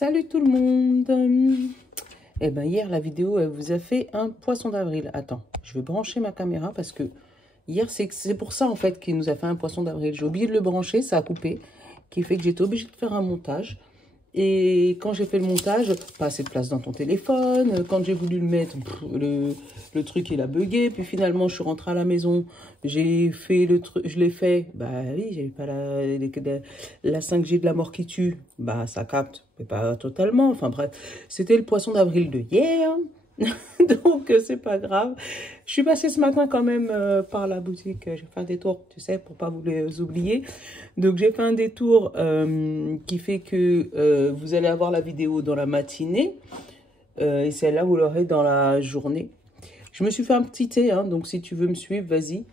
Salut tout le monde. Eh ben hier la vidéo elle vous a fait un poisson d'avril. Attends, je vais brancher ma caméra parce que hier c'est pour ça en fait qu'il nous a fait un poisson d'avril. J'ai oublié de le brancher, ça a coupé, qui fait que j'étais obligée de faire un montage. Et quand j'ai fait le montage, pas assez de place dans ton téléphone. Quand j'ai voulu le mettre, le truc il a bugué. Puis finalement, je suis rentrée à la maison. J'ai fait le truc, je l'ai fait. Bah oui, j'avais pas la 5G de la mort qui tue. Bah ça capte, mais pas totalement. Enfin bref, c'était le poisson d'avril de hier. Donc, c'est pas grave. Je suis passée ce matin quand même par la boutique. J'ai fait un détour, tu sais, pour pas vous les oublier. Donc, j'ai fait un détour qui fait que vous allez avoir la vidéo dans la matinée. Et celle-là, vous l'aurez dans la journée. Je me suis fait un petit thé, hein, donc si tu veux me suivre, vas-y.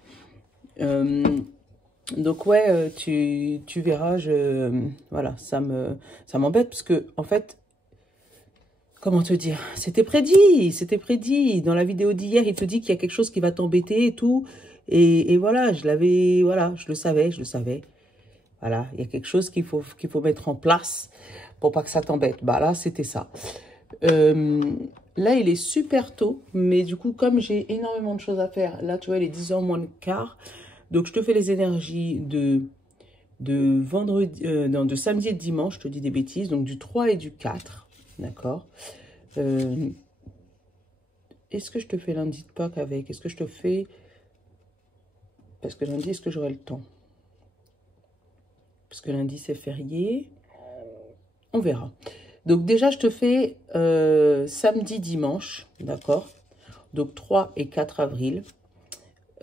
Donc, ouais, tu verras, voilà, ça m'embête parce que, en fait, comment te dire? C'était prédit, c'était prédit. Dans la vidéo d'hier, il te dit qu'il y a quelque chose qui va t'embêter et tout. Et voilà, voilà, je le savais. Voilà, il y a quelque chose qu'il faut mettre en place pour pas que ça t'embête. Bah là, c'était ça. Là, il est super tôt, mais du coup, comme j'ai énormément de choses à faire, là, tu vois, il est 10h moins le quart. Donc, je te fais les énergies de vendredi, non, de samedi et de dimanche, je te dis des bêtises, donc du 3 et du 4. D'accord. Est-ce que je te fais lundi de Pâques avec? Est-ce que je te fais... Parce que lundi, est-ce que j'aurai le temps? Parce que lundi, c'est férié. On verra. Donc déjà, je te fais samedi, dimanche. D'accord. Donc 3 et 4 avril.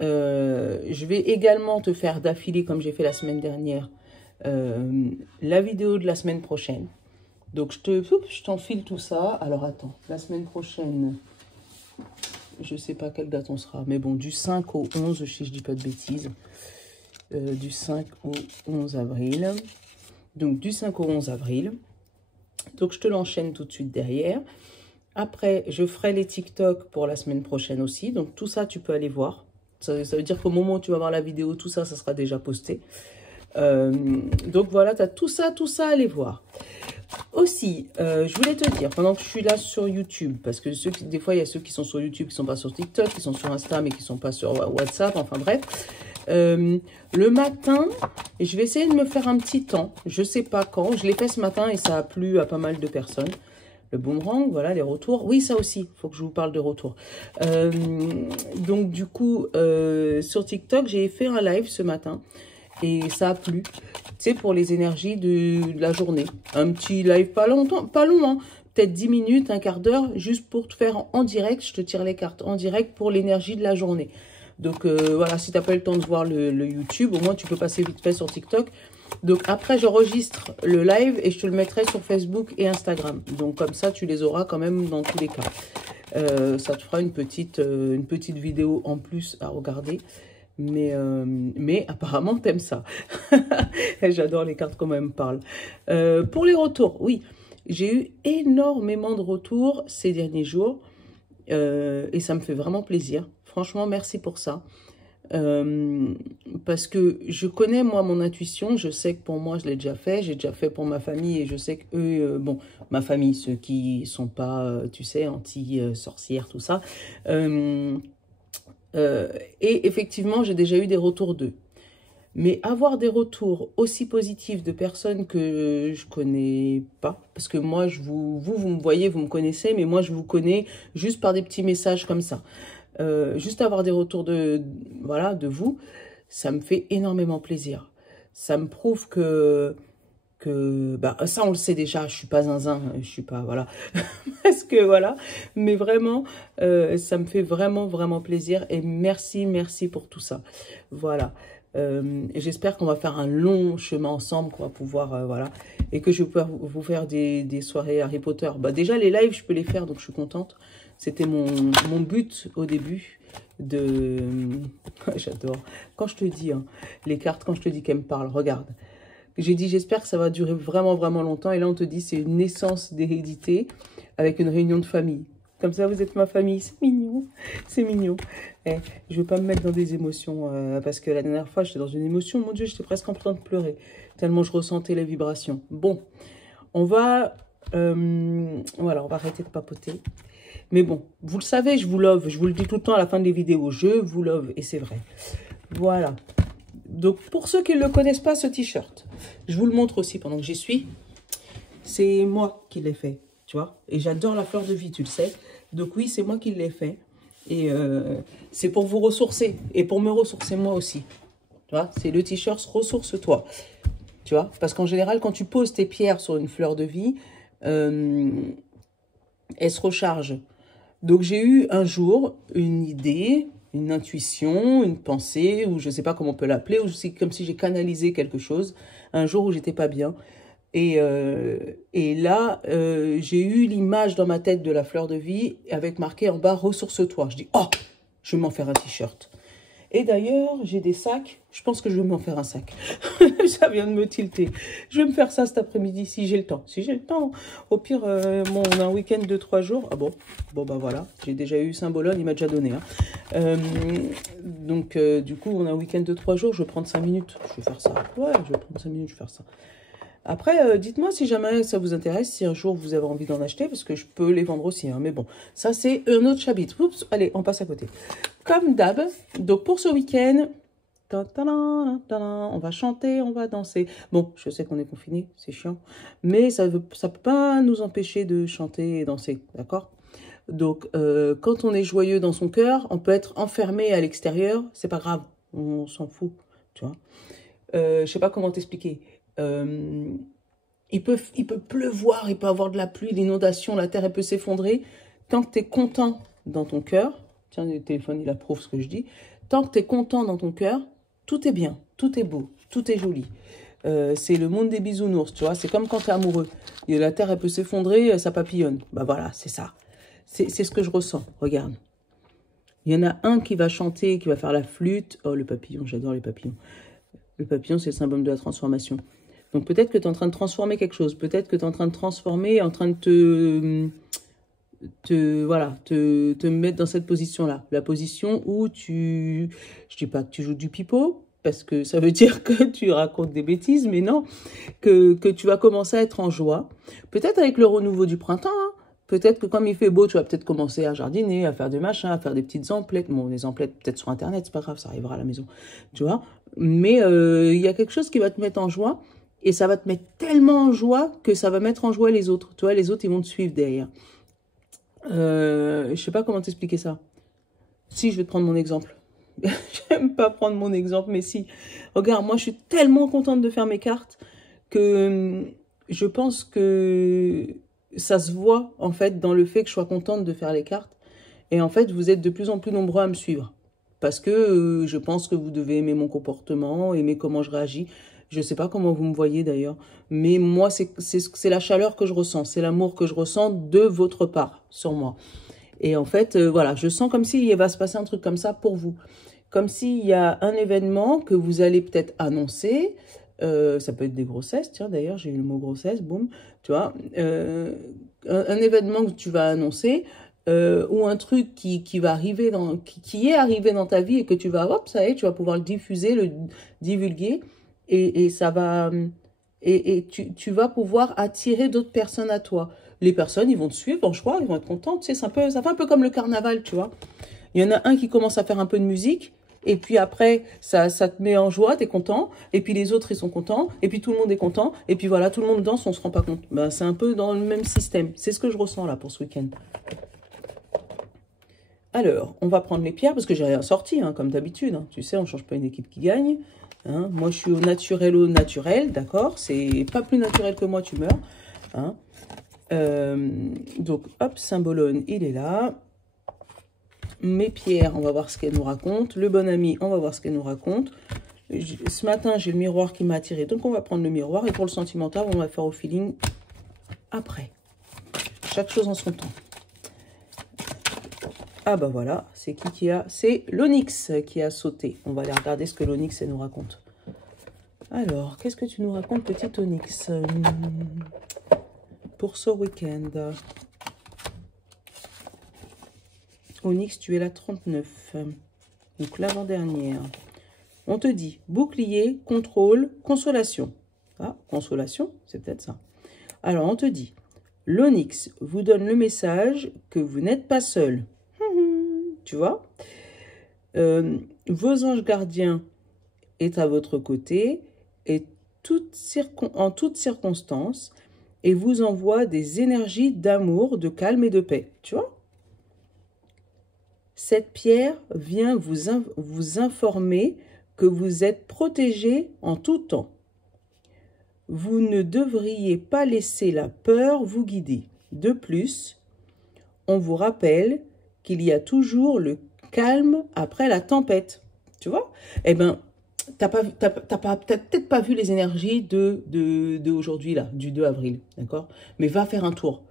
Je vais également te faire d'affilée, comme j'ai fait la semaine dernière, la vidéo de la semaine prochaine. Donc, je t'enfile tout ça. Alors, attends, la semaine prochaine, je ne sais pas quelle date on sera. Mais bon, du 5 au 11, si je ne dis pas de bêtises. Du 5 au 11 avril. Donc, du 5 au 11 avril. Donc, je te l'enchaîne tout de suite derrière. Après, je ferai les TikTok pour la semaine prochaine aussi. Donc, tout ça, tu peux aller voir. Ça veut dire qu'au moment où tu vas voir la vidéo, tout ça, ça sera déjà posté. Donc, voilà, tu as tout ça à aller voir. Aussi, je voulais te dire, pendant que je suis là sur YouTube, parce que des fois, il y a ceux qui sont sur YouTube, qui ne sont pas sur TikTok, qui sont sur Insta, mais qui ne sont pas sur WhatsApp, enfin bref. Le matin, je vais essayer de me faire un petit temps, je ne sais pas quand, je l'ai fait ce matin et ça a plu à pas mal de personnes. Le boomerang, voilà, les retours. Oui, ça aussi, il faut que je vous parle de retours. Donc, du coup, sur TikTok, j'ai fait un live ce matin. Et ça a plu, tu sais, pour les énergies de la journée. Un petit live pas longtemps, pas long, hein, peut-être 10 minutes, un quart d'heure, juste pour te faire en direct. Je te tire les cartes en direct pour l'énergie de la journée. Donc, voilà, si tu n'as pas eu le temps de voir le YouTube, au moins tu peux passer vite fait sur TikTok. Donc, après, j'enregistre le live et je te le mettrai sur Facebook et Instagram. Donc, comme ça, tu les auras quand même dans tous les cas. Ça te fera une petite vidéo en plus à regarder. Mais apparemment, t'aimes ça. J'adore les cartes, comment elles me parlent. Pour les retours, oui. J'ai eu énormément de retours ces derniers jours. Et ça me fait vraiment plaisir. Franchement, merci pour ça. Parce que je connais, moi, mon intuition. Je sais que pour moi, je l'ai déjà fait. J'ai déjà fait pour ma famille. Et je sais que eux, bon, ma famille, ceux qui sont pas, tu sais, anti-sorcières, tout ça... et effectivement, j'ai déjà eu des retours d'eux. Mais avoir des retours aussi positifs de personnes que je connais pas, parce que moi, vous me voyez, vous me connaissez, mais moi, je vous connais juste par des petits messages comme ça. Juste avoir des retours voilà, de vous, ça me fait énormément plaisir. Ça me prouve que bah, ça on le sait déjà, je suis pas zinzin, je suis pas, voilà, parce que voilà, mais vraiment, ça me fait vraiment plaisir et merci pour tout ça, voilà. J'espère qu'on va faire un long chemin ensemble, qu'on va pouvoir, voilà, et que je vais pouvoir vous faire des soirées Harry Potter. Bah, déjà, les lives, je peux les faire, donc je suis contente. C'était mon but au début de... J'adore. Quand je te dis, hein, les cartes, quand je te dis qu'elles me parlent, regarde. J'ai dit, j'espère que ça va durer vraiment longtemps. Et là, on te dit, c'est une naissance d'hérédité avec une réunion de famille. Comme ça, vous êtes ma famille. C'est mignon. C'est mignon. Eh, je ne veux pas me mettre dans des émotions. Parce que la dernière fois, j'étais dans une émotion. Mon Dieu, j'étais presque en train de pleurer. Tellement je ressentais les vibrations. Bon, on va Voilà, on va arrêter de papoter. Mais bon, vous le savez, je vous love. Je vous le dis tout le temps à la fin des vidéos. Je vous love, et c'est vrai. Voilà. Donc, pour ceux qui ne le connaissent pas, ce t-shirt, je vous le montre aussi pendant que j'y suis. C'est moi qui l'ai fait, tu vois. Et j'adore la fleur de vie, tu le sais. Donc oui, c'est moi qui l'ai fait. Et c'est pour vous ressourcer. Et pour me ressourcer moi aussi. Tu vois, c'est le t-shirt « Ressource-toi ». Tu vois, parce qu'en général, quand tu poses tes pierres sur une fleur de vie, elles se rechargent. Donc, j'ai eu un jour une idée, une intuition, une pensée, ou je ne sais pas comment on peut l'appeler, ou c'est comme si j'ai canalisé quelque chose, un jour où j'étais pas bien. Et là, j'ai eu l'image dans ma tête de la fleur de vie, avec marqué en bas « Ressource-toi ». Je dis « Oh, je vais m'en faire un t-shirt ». Et d'ailleurs, j'ai des sacs. Je pense que je vais m'en faire un sac. Ça vient de me tilter. Je vais me faire ça cet après-midi, si j'ai le temps. Si j'ai le temps. Au pire, bon, on a un week-end de 3 jours. Ah bon? Bon, bah voilà. J'ai déjà eu Saint-Bologne, il m'a déjà donné. Hein. Donc, du coup, on a un week-end de 3 jours. Je vais prendre 5 minutes. Je vais faire ça. Ouais, je vais prendre 5 minutes, je vais faire ça. Après, dites-moi si jamais ça vous intéresse, si un jour vous avez envie d'en acheter, parce que je peux les vendre aussi. Hein, mais bon, ça c'est un autre chapitre. Oups, allez, on passe à côté. Comme d'hab, donc pour ce week-end, on va chanter, on va danser. Bon, je sais qu'on est confiné, c'est chiant, mais ça peut pas nous empêcher de chanter et danser, d'accord? Donc, quand on est joyeux dans son cœur, on peut être enfermé à l'extérieur, c'est pas grave, on s'en fout, tu vois. Je sais pas comment t'expliquer. Il peut pleuvoir, il peut avoir de la pluie, l'inondation, la terre elle peut s'effondrer. Tant que tu es content dans ton cœur, tiens, le téléphone il approuve ce que je dis, tant que tu es content dans ton cœur, tout est bien, tout est beau, tout est joli. C'est le monde des bisounours, tu vois, c'est comme quand tu es amoureux. Et la terre elle peut s'effondrer, ça papillonne. Bah voilà, c'est ça. C'est ce que je ressens, regarde. Il y en a un qui va chanter, qui va faire la flûte. Oh, le papillon, j'adore les papillons. Le papillon, c'est le symbole de la transformation. Donc peut-être que tu es en train de transformer quelque chose. Peut-être que tu es en train de transformer, en train de te mettre dans cette position-là. La position où je dis pas que tu joues du pipeau, parce que ça veut dire que tu racontes des bêtises, mais non, que tu vas commencer à être en joie. Peut-être avec le renouveau du printemps, hein. Peut-être que comme il fait beau, tu vas peut-être commencer à jardiner, à faire des machins, à faire des petites emplettes. Bon, les emplettes, peut-être sur Internet, c'est pas grave, ça arrivera à la maison, tu vois. Mais il y a quelque chose qui va te mettre en joie, et ça va te mettre tellement en joie que ça va mettre en joie les autres. Tu vois, les autres, ils vont te suivre derrière. Je sais pas comment t'expliquer ça. Si, je vais te prendre mon exemple. J'aime pas prendre mon exemple, mais si. Regarde, moi, je suis tellement contente de faire mes cartes que je pense que ça se voit, en fait, dans le fait que je sois contente de faire les cartes. Et en fait, vous êtes de plus en plus nombreux à me suivre. Parce que je pense que vous devez aimer mon comportement, aimer comment je réagis. Je ne sais pas comment vous me voyez d'ailleurs. Mais moi, c'est la chaleur que je ressens. C'est l'amour que je ressens de votre part sur moi. Et en fait, voilà, je sens comme s'il va se passer un truc comme ça pour vous. Comme s'il y a un événement que vous allez peut-être annoncer. Ça peut être des grossesses, tiens, d'ailleurs, j'ai eu le mot grossesse, boum, tu vois. Un événement que tu vas annoncer, ou un truc qui va arriver qui est arrivé dans ta vie et que tu vas, hop, ça y est, tu vas pouvoir le diffuser, le divulguer, et ça va, et tu vas pouvoir attirer d'autres personnes à toi. Les personnes, ils vont te suivre en choix, ils vont être contents, tu sais, ça fait un peu comme le carnaval, tu vois. Il y en a un qui commence à faire un peu de musique, et puis après, ça te met en joie, t'es content, et puis les autres, ils sont contents, et puis tout le monde est content, et puis voilà, tout le monde danse, on se rend pas compte. Ben, c'est un peu dans le même système. C'est ce que je ressens là pour ce week-end. Alors, on va prendre les pierres, parce que j'ai rien sorti, hein, comme d'habitude. Hein. Tu sais, on ne change pas une équipe qui gagne. Hein. Moi, je suis au naturel, d'accord? C'est pas plus naturel que moi, tu meurs. Hein. Donc, hop, Saint-Bologne, il est là. Mes pierres, on va voir ce qu'elle nous raconte. Le bon ami, on va voir ce qu'elle nous raconte. Ce matin, j'ai le miroir qui m'a attiré, donc on va prendre le miroir. Et pour le sentimental, on va faire au feeling après. Chaque chose en son temps. Ah bah voilà, c'est qui a... C'est l'Onyx qui a sauté. On va aller regarder ce que l'Onyx nous raconte. Alors, qu'est-ce que tu nous racontes, petit Onyx, pour ce week-end? Onyx, tu es la 39, donc l'avant-dernière. On te dit bouclier, contrôle, consolation. Ah, consolation, c'est peut-être ça. Alors, on te dit L'Onyx vous donne le message que vous n'êtes pas seul. Tu vois? Vos anges gardiens est à votre côté et en toutes circonstances et vous envoie des énergies d'amour, de calme et de paix. Tu vois? Cette pierre vient vous informer que vous êtes protégé en tout temps. Vous ne devriez pas laisser la peur vous guider. De plus, on vous rappelle qu'il y a toujours le calme après la tempête. Tu vois? Eh bien, t'as peut-être pas vu les énergies de aujourd'hui, là, du 2 avril, d'accord? Mais va faire un tour.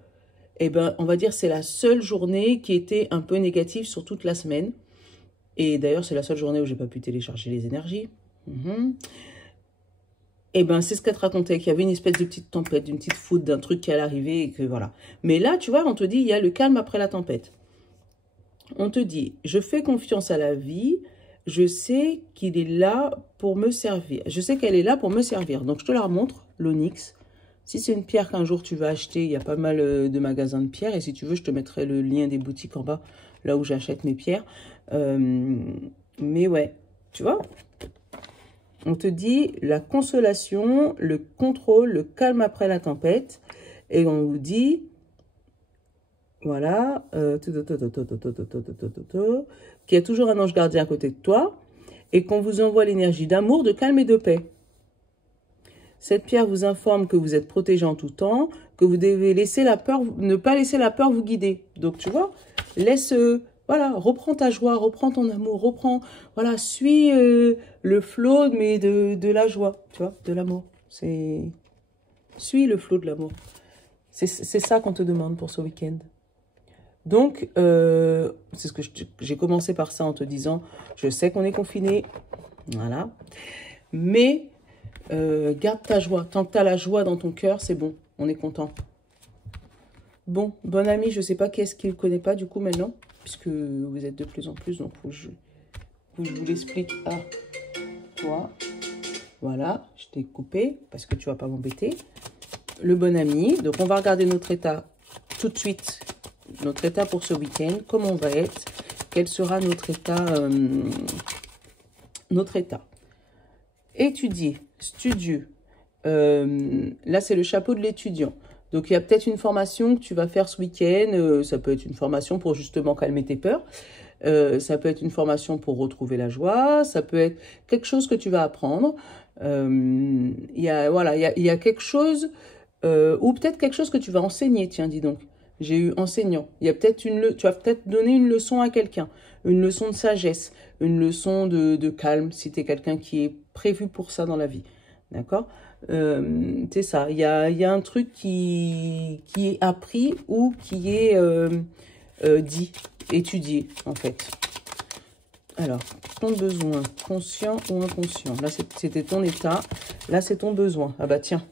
Eh bien, on va dire c'est la seule journée qui était un peu négative sur toute la semaine. Et d'ailleurs, c'est la seule journée où j'ai pas pu télécharger les énergies. Eh bien, c'est ce qu'elle te racontait, qu'il y avait une espèce de petite tempête, d'une petite foudre, d'un truc qui allait arriver et que voilà. Mais là, tu vois, on te dit, il y a le calme après la tempête. On te dit, je fais confiance à la vie, je sais qu'il est là pour me servir. Je sais qu'elle est là pour me servir. Donc, je te la remontre, l'onyx. Si c'est une pierre qu'un jour tu vas acheter, il y a pas mal de magasins de pierres. Et si tu veux, je te mettrai le lien des boutiques en bas, là où j'achète mes pierres. Mais ouais, tu vois, on te dit la consolation, le contrôle, le calme après la tempête. Et on vous dit, voilà, qu'il y a toujours un ange gardien à côté de toi et qu'on vous envoie l'énergie d'amour, de calme et de paix. Cette pierre vous informe que vous êtes protégé en tout temps, que vous devez laisser la peur, ne pas laisser la peur vous guider. Donc, tu vois, laisse, voilà, reprends ta joie, reprends ton amour, reprends, voilà, suis le flot, mais de la joie, tu vois, de l'amour. Suis le flot de l'amour. C'est ça qu'on te demande pour ce week-end. Donc, c'est ce que j'ai commencé par ça en te disant, je sais qu'on est confiné, voilà, mais garde ta joie. Tant que tu as la joie dans ton cœur, c'est bon, on est content. Bon, bon ami, je ne sais pas qui est-ce qui ne le connaît pas du coup maintenant, puisque vous êtes de plus en plus, donc faut que je vous l'explique à toi. Voilà, je t'ai coupé parce que tu ne vas pas m'embêter. Le bon ami, donc on va regarder notre état tout de suite. Notre état pour ce week-end, comment on va être, quel sera notre état, Étudier, studieux. Là, c'est le chapeau de l'étudiant. Donc, il y a peut-être une formation que tu vas faire ce week-end. Ça peut être une formation pour justement calmer tes peurs. Ça peut être une formation pour retrouver la joie. Ça peut être quelque chose que tu vas apprendre. Il y a quelque chose, ou peut-être quelque chose que tu vas enseigner. Tiens, dis donc. J'ai eu enseignant. Il y a peut-être tu vas peut-être donner une leçon à quelqu'un, une leçon de sagesse, une leçon de calme, si tu es quelqu'un qui est prévu pour ça dans la vie. D'accord? C'est ça. Il y a un truc qui est appris ou qui est dit, étudié, en fait. Alors, ton besoin, conscient ou inconscient. Là, c'était ton état. Là, c'est ton besoin. Ah bah tiens.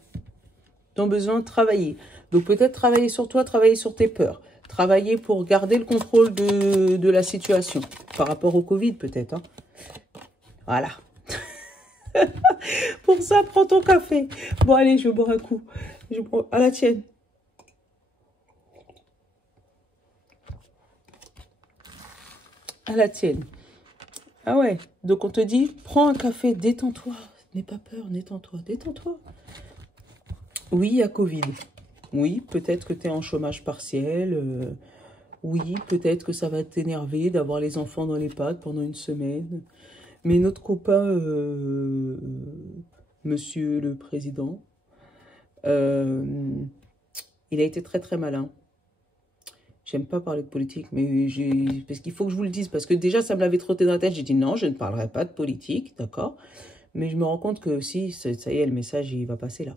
Ton besoin, travailler. Donc peut-être travailler sur toi, travailler sur tes peurs. Travailler pour garder le contrôle de la situation. Par rapport au Covid peut-être. Hein. Voilà. Pour ça, prends ton café. Bon allez, je vais boire un coup. À la tienne. À la tienne. Ah ouais. Donc on te dit, prends un café, détends-toi. N'aie pas peur, détends-toi, détends-toi. Oui, il y a Covid. Oui, peut-être que tu es en chômage partiel. Oui, peut-être que ça va t'énerver d'avoir les enfants dans les pattes pendant une semaine. Mais notre copain, monsieur le président, il a été très très malin. J'aime pas parler de politique, mais parce qu'il faut que je vous le dise. Parce que déjà, ça me l'avait trotté dans la tête. J'ai dit non, je ne parlerai pas de politique, d'accord? Mais je me rends compte que si, ça y est, le message, il va passer là.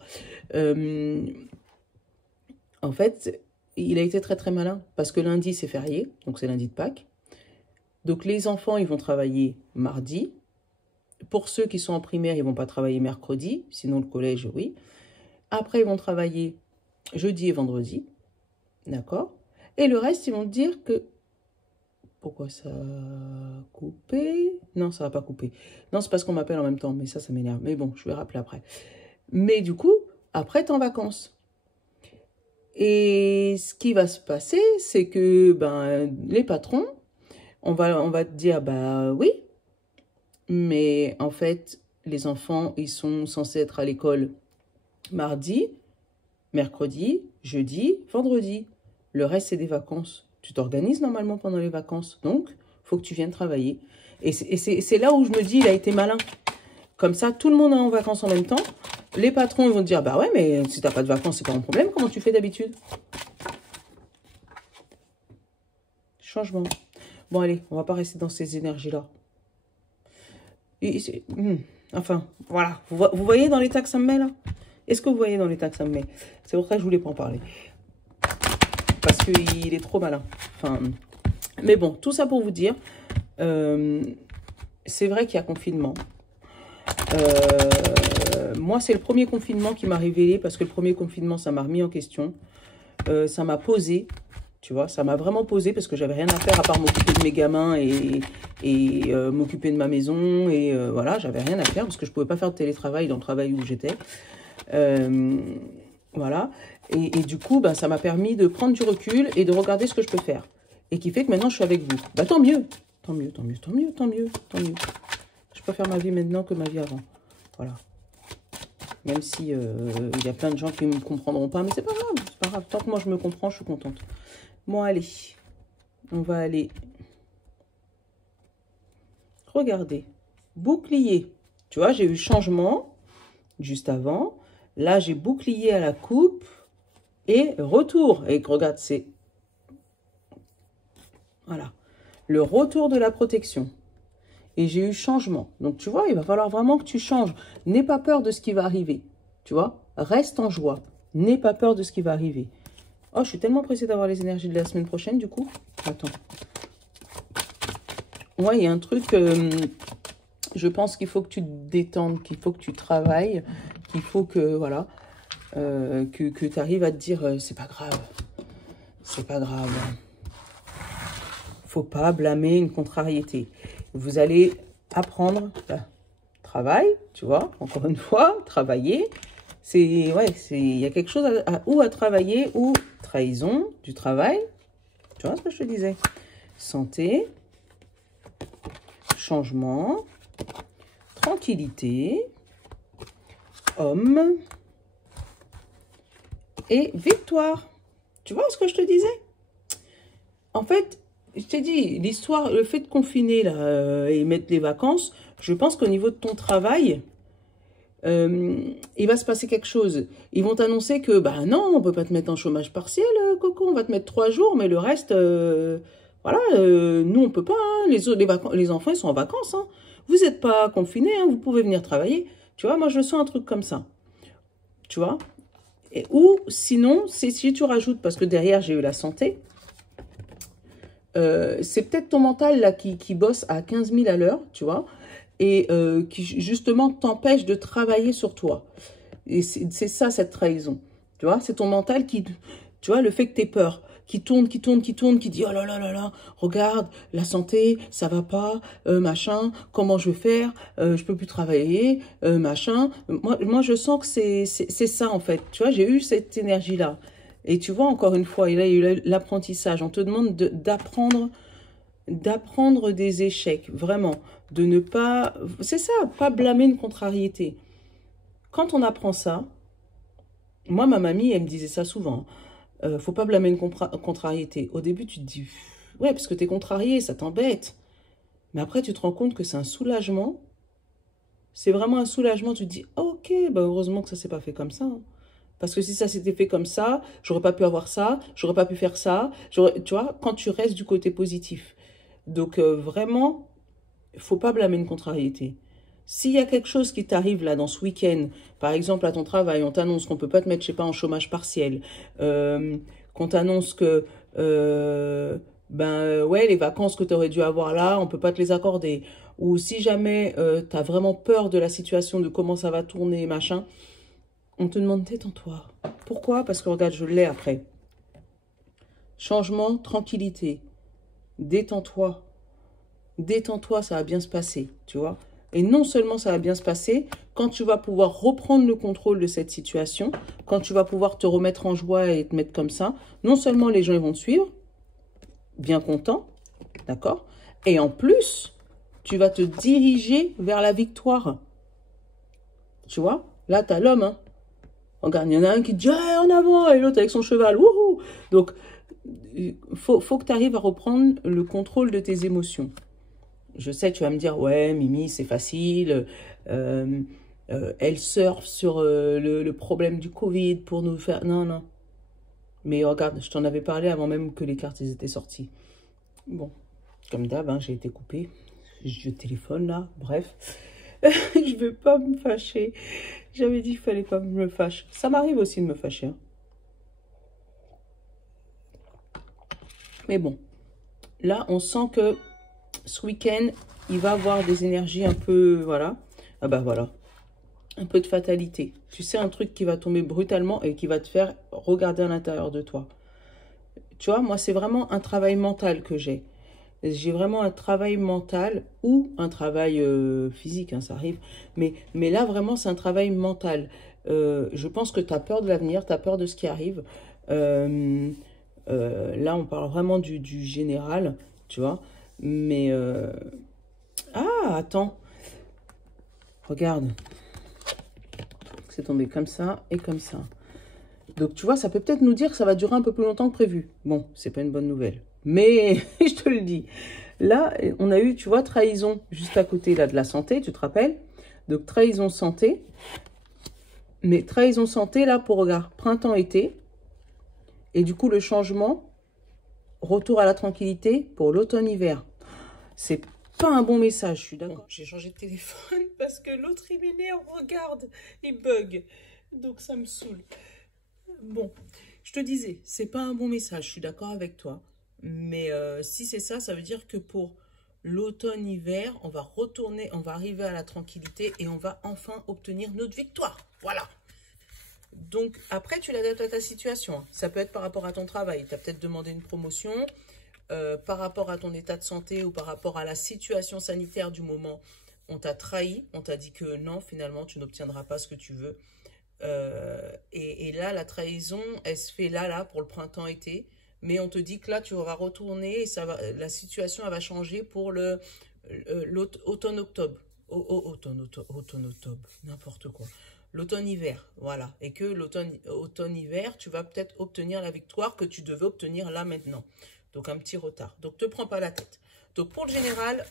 En fait, il a été très très malin. Parce que lundi, c'est férié, donc c'est lundi de Pâques. Donc les enfants, ils vont travailler mardi. Pour ceux qui sont en primaire, ils ne vont pas travailler mercredi. Sinon, le collège, oui. Après, ils vont travailler jeudi et vendredi. D'accord? Et le reste, ils vont te dire que... Pourquoi ça a coupé? Non, ça va pas couper. Non, c'est parce qu'on m'appelle en même temps, mais ça m'énerve. Mais bon, je vais rappeler après. Mais du coup, après, t'es en vacances. Et ce qui va se passer, c'est que ben, les patrons, on va te dire, bah oui, mais en fait, les enfants, ils sont censés être à l'école mardi, mercredi, jeudi, vendredi. Le reste, c'est des vacances. Tu t'organises normalement pendant les vacances. Donc, il faut que tu viennes travailler. Et c'est là où je me dis, il a été malin. Comme ça, tout le monde est en vacances en même temps. Les patrons, ils vont te dire, bah ouais, mais si t'as pas de vacances, c'est pas un problème. Comment tu fais d'habitude? Changement. Bon, allez, on va pas rester dans ces énergies-là. Enfin, voilà. Vous voyez dans l'état que ça me met, là? Est-ce que vous voyez dans l'état que ça me met? C'est pour ça que je voulais pas en parler. Parce qu'il est trop malin. Enfin, mais bon, tout ça pour vous dire, c'est vrai qu'il y a confinement. Moi, c'est le premier confinement qui m'a révélé, parce que le premier confinement, ça m'a remis en question. Ça m'a posé, tu vois, ça m'a vraiment posé, parce que j'avais rien à faire à part m'occuper de mes gamins et m'occuper de ma maison. Et voilà, j'avais rien à faire, parce que je pouvais pas faire de télétravail dans le travail où j'étais. Voilà. Et du coup, ben, ça m'a permis de prendre du recul et de regarder ce que je peux faire. Et qui fait que maintenant, je suis avec vous. Bah, tant mieux. Tant mieux, tant mieux, tant mieux, tant mieux, tant mieux. Je préfère ma vie maintenant que ma vie avant. Voilà. Même si y a plein de gens qui ne me comprendront pas. Mais c'est pas grave, c'est pas grave. Tant que moi, je me comprends, je suis contente. Bon, allez. On va aller. Regardez. Bouclier. Tu vois, j'ai eu changement juste avant. Là, j'ai bouclier à la coupe. Et retour. Et regarde, c'est... Voilà. Le retour de la protection. Et j'ai eu changement. Donc, tu vois, il va falloir vraiment que tu changes. N'aie pas peur de ce qui va arriver. Tu vois, reste en joie. N'aie pas peur de ce qui va arriver. Oh, je suis tellement pressée d'avoir les énergies de la semaine prochaine, du coup. Attends. Ouais, il y a un truc... je pense qu'il faut que tu te détendes, qu'il faut que tu travailles, qu'il faut que, voilà, que tu arrives à te dire, c'est pas grave. C'est pas grave. Faut pas blâmer une contrariété. Vous allez apprendre, travail, tu vois, encore une fois, travailler. C'est, ouais, il y a quelque chose à travailler, ou trahison du travail. Tu vois ce que je te disais? Santé, changement, tranquillité, homme et victoire. Tu vois ce que je te disais? En fait, je t'ai dit, l'histoire, le fait de confiner là, et mettre les vacances, je pense qu'au niveau de ton travail, il va se passer quelque chose. Ils vont t'annoncer que, bah non, on peut pas te mettre en chômage partiel, Coco, on va te mettre 3 jours, mais le reste, voilà, nous on peut pas, hein, les enfants ils sont en vacances, hein. Vous n'êtes pas confinés, hein, vous pouvez venir travailler. Tu vois, moi je sens un truc comme ça. Tu vois? Ou sinon, si tu rajoutes, parce que derrière j'ai eu la santé, c'est peut-être ton mental là qui bosse à 15 000 à l'heure, tu vois, et qui justement t'empêche de travailler sur toi. Et c'est ça, cette trahison. Tu vois, c'est ton mental qui, tu vois, le fait que tu aies peur, qui tourne, qui dit, oh là là là là, regarde, la santé, ça va pas, machin, comment je vais faire, je peux plus travailler, machin. Moi, je sens que c'est ça, en fait. Tu vois, j'ai eu cette énergie-là. Et tu vois, encore une fois, il y a eu l'apprentissage. On te demande d'apprendre des échecs, vraiment. De ne pas... C'est ça, pas blâmer une contrariété. Quand on apprend ça, moi, ma mamie, elle me disait ça souvent. Faut pas blâmer une contrariété. Au début, tu te dis, ouais, parce que t'es contrarié, ça t'embête. Mais après, tu te rends compte que c'est un soulagement. C'est vraiment un soulagement. Tu te dis, ok, bah heureusement que ça s'est pas fait comme ça, hein. Parce que si ça s'était fait comme ça, j'aurais pas pu avoir ça, j'aurais pas pu faire ça. Tu vois, quand tu restes du côté positif. Donc, vraiment, il faut pas blâmer une contrariété. S'il y a quelque chose qui t'arrive là dans ce week-end, par exemple à ton travail, on t'annonce qu'on peut pas te mettre, je sais pas, en chômage partiel, qu'on t'annonce que, ouais, les vacances que tu aurais dû avoir là, on peut pas te les accorder. Ou si jamais tu as vraiment peur de la situation, de comment ça va tourner, machin, on te demande détends-toi. Pourquoi? Parce que regarde, je l'ai après. Changement, tranquillité. Détends-toi. Détends-toi, ça va bien se passer, tu vois. Et non seulement ça va bien se passer, quand tu vas pouvoir reprendre le contrôle de cette situation, quand tu vas pouvoir te remettre en joie et te mettre comme ça, non seulement les gens ils vont te suivre, bien contents, d'accord? Et en plus, tu vas te diriger vers la victoire. Tu vois? Là, tu as l'homme, hein. Regarde, il y en a un qui dit hey, en avant, et l'autre avec son cheval. Wouhou! Donc, faut que tu arrives à reprendre le contrôle de tes émotions. Je sais, tu vas me dire, ouais, Mimi, c'est facile. Elle surfe sur le problème du Covid pour nous faire... Non, non. Mais regarde, je t'en avais parlé avant même que les cartes étaient sorties. Bon, comme d'hab, hein, j'ai été coupée. Je téléphone là, bref. Je vais pas me fâcher. J'avais dit qu'il fallait pas me fâcher. Ça m'arrive aussi de me fâcher. Hein. Mais bon, là, on sent que ce week-end, il va avoir des énergies un peu, voilà. Ah bah voilà, un peu de fatalité. Tu sais, un truc qui va tomber brutalement et qui va te faire regarder à l'intérieur de toi. Tu vois, moi, c'est vraiment un travail mental que j'ai. J'ai vraiment un travail mental ou un travail physique, hein, ça arrive. Mais là, vraiment, c'est un travail mental. Je pense que tu as peur de l'avenir, tu as peur de ce qui arrive. Là, on parle vraiment du général, tu vois. Mais... Ah, attends. Regarde. C'est tombé comme ça et comme ça. Donc, tu vois, ça peut peut-être nous dire que ça va durer un peu plus longtemps que prévu. Bon, c'est pas une bonne nouvelle. Mais, je te le dis. Là, on a eu, tu vois, trahison juste à côté là de la santé, tu te rappelles? Donc, trahison santé. Mais trahison santé, là, pour, regarde, printemps-été. Et du coup, le changement, retour à la tranquillité pour l'automne-hiver. C'est pas un bon message, je suis d'accord. Bon, j'ai changé de téléphone parce que l'autre, il m'énerve, regarde, il bug. Donc, ça me saoule. Bon, je te disais, c'est pas un bon message, je suis d'accord avec toi. Mais si c'est ça, ça veut dire que pour l'automne-hiver, on va retourner, on va arriver à la tranquillité et on va enfin obtenir notre victoire. Voilà. Donc, après, tu l'adaptes à ta situation. Ça peut être par rapport à ton travail. Tu as peut-être demandé une promotion. Par rapport à ton état de santé ou par rapport à la situation sanitaire du moment, on t'a trahi. On t'a dit que non, finalement, tu n'obtiendras pas ce que tu veux. Et là, la trahison, elle se fait là, pour le printemps-été. Mais on te dit que là, tu vas retourner et ça va, la situation, elle va changer pour l'automne-octobre. Automne-octobre, n'importe quoi. L'automne-hiver, voilà. Et que l'automne-hiver, tu vas peut-être obtenir la victoire que tu devais obtenir là maintenant. Donc, un petit retard. Donc, te prends pas la tête. Donc, pour le général,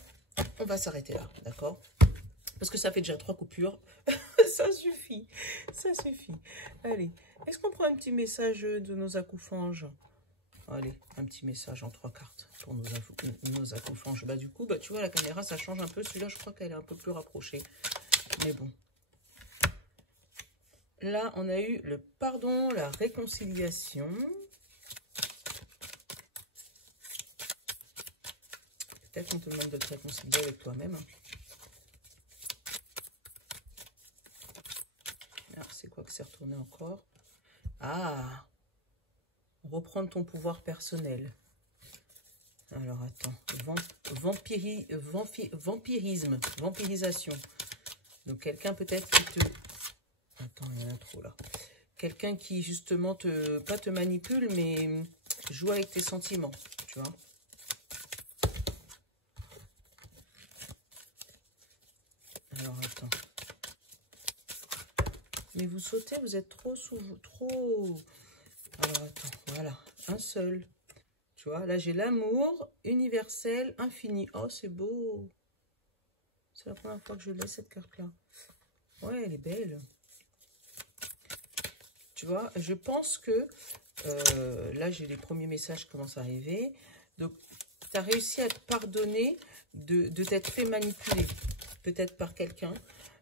on va s'arrêter là, d'accord? Parce que ça fait déjà 3 coupures. Ça suffit. Ça suffit. Allez, est-ce qu'on prend un petit message de nos acoufanges? Allez, un petit message en 3 cartes pour nos acoufanges. Bah, du coup, bah, tu vois, la caméra, ça change un peu. Celui-là, je crois qu'elle est un peu plus rapprochée. Mais bon. Là, on a eu le pardon, la réconciliation. Peut-être qu'on te demande de te réconcilier avec toi-même. Alors, c'est quoi que c'est retourné encore? Ah! Reprendre ton pouvoir personnel. Alors, attends. Vampirisme. Vampirisation. Donc, quelqu'un peut-être qui te... Attends, il y en a trop, là. Quelqu'un qui, justement, pas te manipule, mais joue avec tes sentiments, tu vois. Alors, attends. Mais vous sautez, vous êtes trop sous vous, trop... Alors, attends, voilà. Un seul. Tu vois, là, j'ai l'amour universel, infini. Oh, c'est beau. C'est la première fois que je laisse cette carte-là. Ouais, elle est belle. Tu vois, je pense que... là, j'ai les premiers messages qui commencent à arriver. Donc, tu as réussi à te pardonner de t'être fait manipuler. Peut-être par quelqu'un.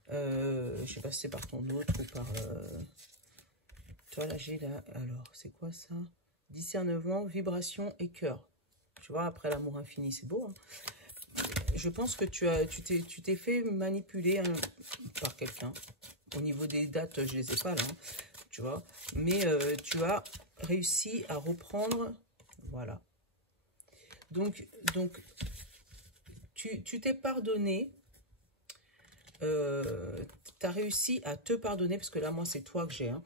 Je ne sais pas si c'est par ton autre ou par... Toi, là, j'ai là... Alors, c'est quoi ça? Discernement, vibration et cœur. Tu vois, après l'amour infini, c'est beau. Hein, je pense que tu t'es fait manipuler hein, par quelqu'un. Au niveau des dates, je les ai pas là. Hein, tu vois. Mais tu as réussi à reprendre... Voilà. Donc tu t'es pardonné. tu as réussi à te pardonner, parce que là, moi, c'est toi que j'ai. Hein.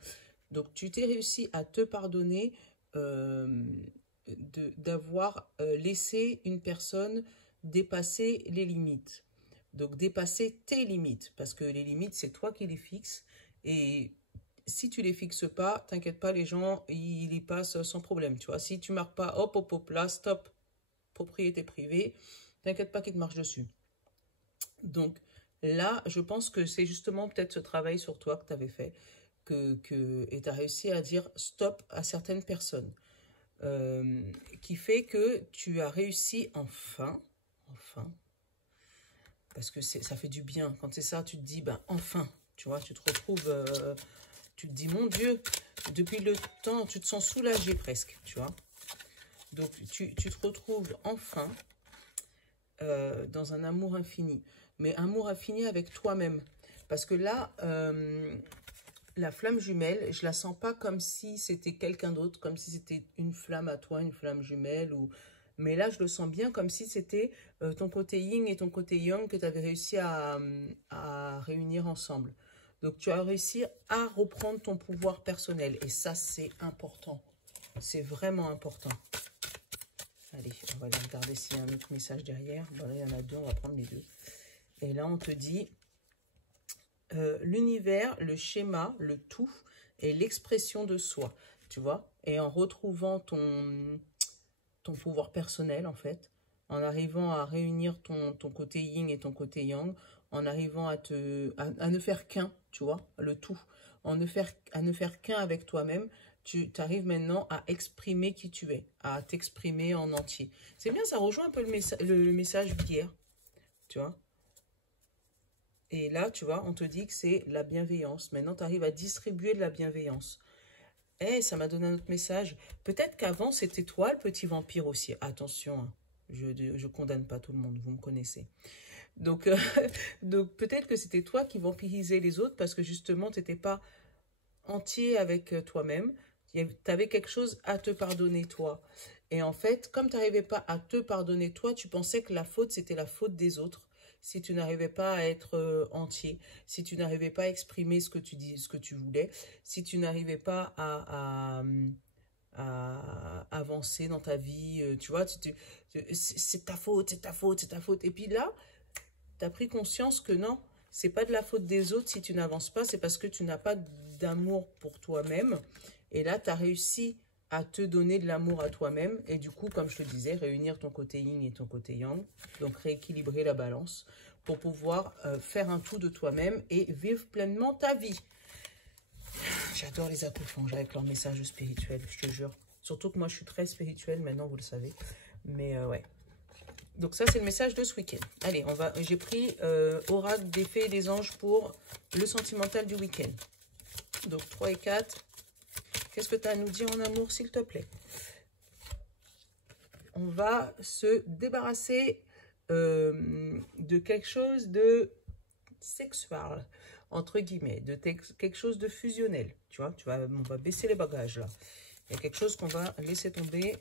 Donc, tu t'es réussi à te pardonner d'avoir laissé une personne dépasser les limites. Donc, dépasser tes limites, parce que les limites, c'est toi qui les fixes. Et si tu les fixes pas, t'inquiète pas, les gens, ils y passent sans problème, tu vois. Si tu marques pas, hop, hop, hop, là, stop, propriété privée, t'inquiète pas qu'ils te marchent dessus. Donc, là, je pense que c'est justement peut-être ce travail sur toi que tu avais fait, et tu as réussi à dire stop à certaines personnes. Qui fait que tu as réussi enfin, parce que ça fait du bien. Quand c'est ça, tu te dis, ben enfin, tu vois, tu te retrouves, tu te dis, mon Dieu, depuis le temps, tu te sens soulagé presque, tu vois. Donc, tu te retrouves enfin dans un amour infini. Mais amour infini avec toi-même. Parce que là, la flamme jumelle, je la sens pas comme si c'était quelqu'un d'autre, comme si c'était une flamme à toi, une flamme jumelle. Mais là, je le sens bien comme si c'était ton côté yin et ton côté yang que tu avais réussi à réunir ensemble. Donc, tu as réussi à reprendre ton pouvoir personnel. Et ça, c'est important. C'est vraiment important. Allez, on va aller regarder s'il y a un autre message derrière. Bon, là, il y en a deux, on va prendre les deux. Et là, on te dit... l'univers, le schéma, le tout est l'expression de soi, tu vois. Et en retrouvant ton pouvoir personnel, en fait, en arrivant à réunir ton côté yin et ton côté yang, en arrivant à ne faire qu'un, tu vois, le tout, à ne faire qu'un avec toi-même, tu arrives maintenant à exprimer qui tu es, à t'exprimer en entier. C'est bien, ça rejoint un peu le message d'hier, tu vois. Et là, tu vois, on te dit que c'est la bienveillance. Maintenant, tu arrives à distribuer de la bienveillance. Eh, ça m'a donné un autre message. Peut-être qu'avant, c'était toi le petit vampire aussi. Attention, hein, je ne condamne pas tout le monde, vous me connaissez. Donc, donc peut-être que c'était toi qui vampirisais les autres parce que justement, tu n'étais pas entier avec toi-même. Tu avais quelque chose à te pardonner, toi. Et en fait, comme tu n'arrivais pas à te pardonner, toi, tu pensais que la faute, c'était la faute des autres. Si tu n'arrivais pas à être entier, si tu n'arrivais pas à exprimer ce que tu dis, ce que tu voulais, si tu n'arrivais pas à avancer dans ta vie, tu vois, c'est ta faute, c'est ta faute, c'est ta faute. Et puis là, tu as pris conscience que non, c'est pas de la faute des autres si tu n'avances pas, c'est parce que tu n'as pas d'amour pour toi-même. Et là, tu as réussi à te donner de l'amour à toi-même. Et du coup, comme je te disais, réunir ton côté yin et ton côté yang. Donc, rééquilibrer la balance pour pouvoir faire un tout de toi-même et vivre pleinement ta vie. J'adore les apôtres avec leur message spirituel, je te jure. Surtout que moi, je suis très spirituelle, maintenant, vous le savez. Mais ouais. Donc ça, c'est le message de ce week-end. Allez, j'ai pris Oracle des fées et des anges pour le sentimental du week-end. Donc 3 et 4. Qu'est-ce que tu as à nous dire en amour, s'il te plaît? On va se débarrasser de quelque chose de sexuel, entre guillemets, de quelque chose de fusionnel. Tu vois, on va baisser les bagages là. Il y a quelque chose qu'on va laisser tomber.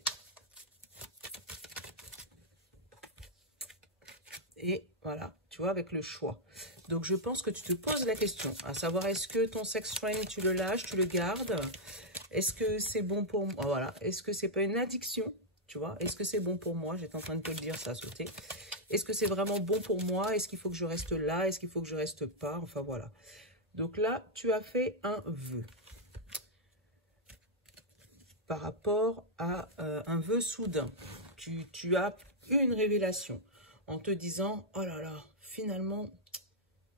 Et voilà, tu vois, avec le choix. Donc, je pense que tu te poses la question, à savoir, est-ce que ton sex train, tu le lâches, tu le gardes? Est-ce que c'est bon pour moi? Voilà. Est-ce que c'est pas une addiction? Tu vois, est-ce que c'est bon pour moi? J'étais en train de te le dire, ça a sauté. Est-ce que c'est vraiment bon pour moi? Est-ce qu'il faut que je reste là? Est-ce qu'il faut que je reste pas? Enfin, voilà. Donc là, tu as fait un vœu. Par rapport à un vœu soudain. Tu as eu une révélation en te disant, oh là là, finalement,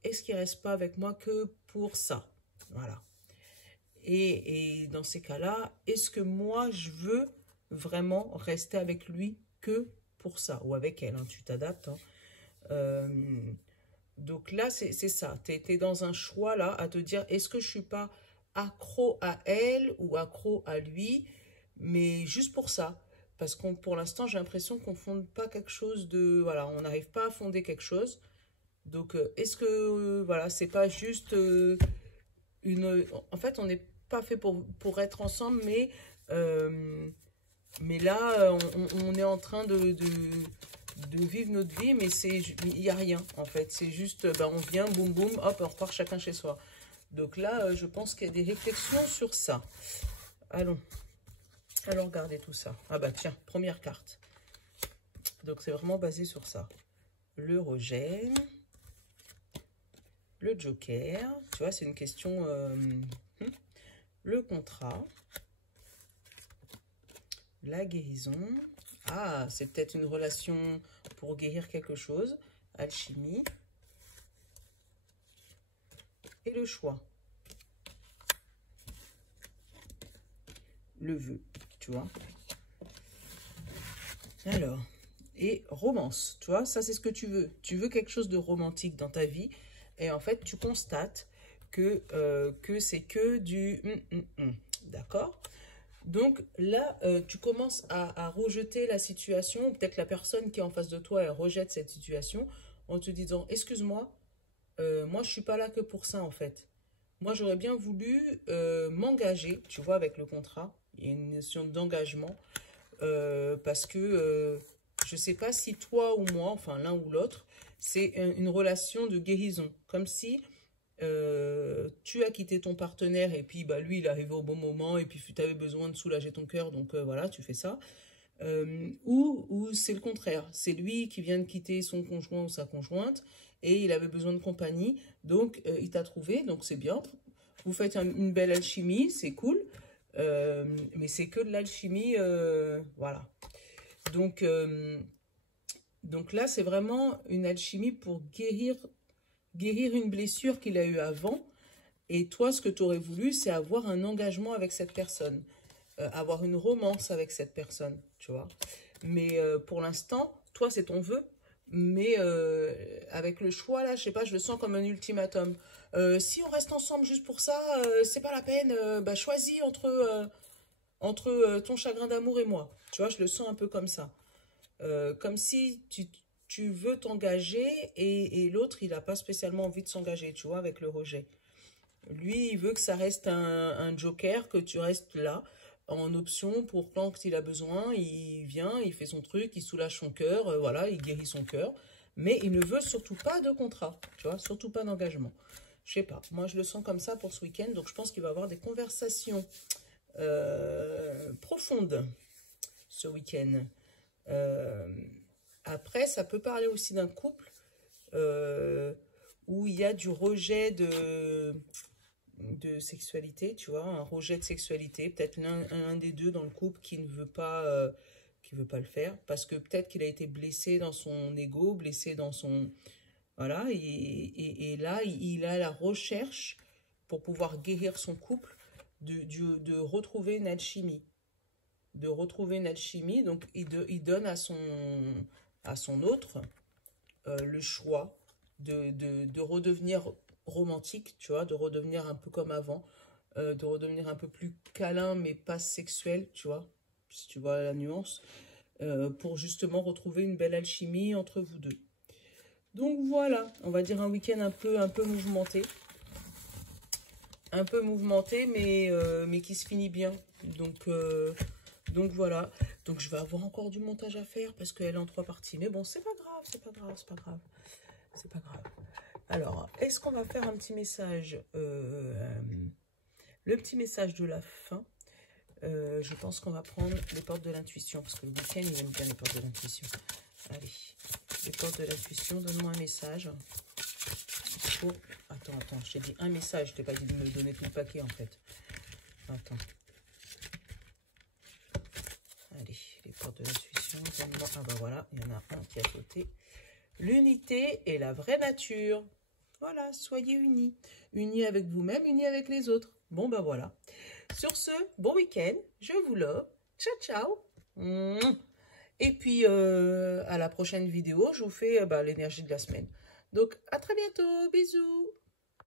est-ce qu'il ne reste pas avec moi que pour ça? Voilà. Et dans ces cas-là, est-ce que moi, je veux vraiment rester avec lui que pour ça? Ou avec elle, hein, tu t'adaptes. Hein. Donc là, c'est ça. Tu es dans un choix là à te dire, est-ce que je ne suis pas accro à elle ou accro à lui, mais juste pour ça? Parce que pour l'instant, j'ai l'impression qu'on ne fonde pas quelque chose de... Voilà, on n'arrive pas à fonder quelque chose. Donc, est-ce que, voilà, c'est pas juste une... En fait, on n'est pas fait pour être ensemble, mais là, on est en train vivre notre vie, mais il n'y a rien, en fait. C'est juste, ben, on vient, boum, boum, hop, on repart chacun chez soi. Donc là, je pense qu'il y a des réflexions sur ça. Allons regarder tout ça. Ah bah tiens, première carte. Donc c'est vraiment basé sur ça. Le rejet, le joker, tu vois, c'est une question, le contrat, la guérison. Ah, c'est peut-être une relation pour guérir quelque chose, alchimie, et le choix. Le vœu, tu vois. Alors, et romance, tu vois, ça c'est ce que tu veux. Tu veux quelque chose de romantique dans ta vie. Et en fait, tu constates que c'est que du... D'accord? Donc là, tu commences à rejeter la situation. Peut-être la personne qui est en face de toi, elle rejette cette situation en te disant, excuse-moi, moi je suis pas là que pour ça en fait. Moi j'aurais bien voulu m'engager, tu vois, avec le contrat. Il y a une notion d'engagement. Parce que je ne sais pas si toi ou moi, enfin l'un ou l'autre, c'est une relation de guérison. Comme si tu as quitté ton partenaire et puis bah, lui il est arrivé au bon moment et puis tu avais besoin de soulager ton cœur, donc voilà, tu fais ça. Ou c'est le contraire, c'est lui qui vient de quitter son conjoint ou sa conjointe et il avait besoin de compagnie, donc il t'a trouvé, donc c'est bien. Vous faites une belle alchimie, c'est cool. Mais c'est que de l'alchimie, voilà. Donc là, c'est vraiment une alchimie pour guérir une blessure qu'il a eue avant. Et toi, ce que tu aurais voulu, c'est avoir un engagement avec cette personne, avoir une romance avec cette personne, tu vois. Mais pour l'instant, toi, c'est ton vœu. Mais avec le choix, là, je sais pas, je le sens comme un ultimatum. Si on reste ensemble juste pour ça, c'est pas la peine. Bah, choisis entre ton chagrin d'amour et moi. Tu vois, je le sens un peu comme ça. Comme si tu veux t'engager et l'autre, il n'a pas spécialement envie de s'engager, tu vois, avec le rejet. Lui, il veut que ça reste un joker, que tu restes là, en option pour quand il a besoin, il vient, il fait son truc, il soulage son cœur, voilà, il guérit son cœur. Mais il ne veut surtout pas de contrat, tu vois, surtout pas d'engagement. Je sais pas, moi je le sens comme ça pour ce week-end, donc je pense qu'il va y avoir des conversations profondes ce week-end. Après, ça peut parler aussi d'un couple où il y a du rejet de sexualité, tu vois, un rejet de sexualité, peut-être un des deux dans le couple qui ne veut pas le faire, parce que peut-être qu'il a été blessé dans son ego, blessé dans son... Voilà, et là, il a la recherche pour pouvoir guérir son couple de retrouver une alchimie. De retrouver une alchimie, donc il donne à son autre le choix de redevenir romantique, tu vois, de redevenir un peu comme avant, de redevenir un peu plus câlin, mais pas sexuel, tu vois, si tu vois la nuance, pour justement retrouver une belle alchimie entre vous deux. Donc voilà, on va dire un week-end un peu mouvementé. Un peu mouvementé, mais qui se finit bien. Donc voilà. Donc je vais avoir encore du montage à faire parce qu'elle est en 3 parties. Mais bon, c'est pas grave, c'est pas grave, c'est pas grave. C'est pas grave. Alors, est-ce qu'on va faire un petit message le petit message de la fin. Je pense qu'on va prendre les portes de l'intuition parce que le week-end, il aime bien les portes de l'intuition. Allez, les portes de l'intuition, donne-moi un message. Pour... Attends, je t'ai dit un message, je t'ai pas dit de me donner tout le paquet en fait. Attends. Allez, les portes de l'intuition, donne-moi... Ah bah voilà, il y en a un qui a sauté. L'unité et la vraie nature. Voilà, soyez unis. Unis avec vous-même, unis avec les autres. Bon ben voilà. Sur ce, bon week-end, je vous love. Ciao, ciao. Et puis, à la prochaine vidéo, je vous fais l'énergie de la semaine. Donc, à très bientôt. Bisous.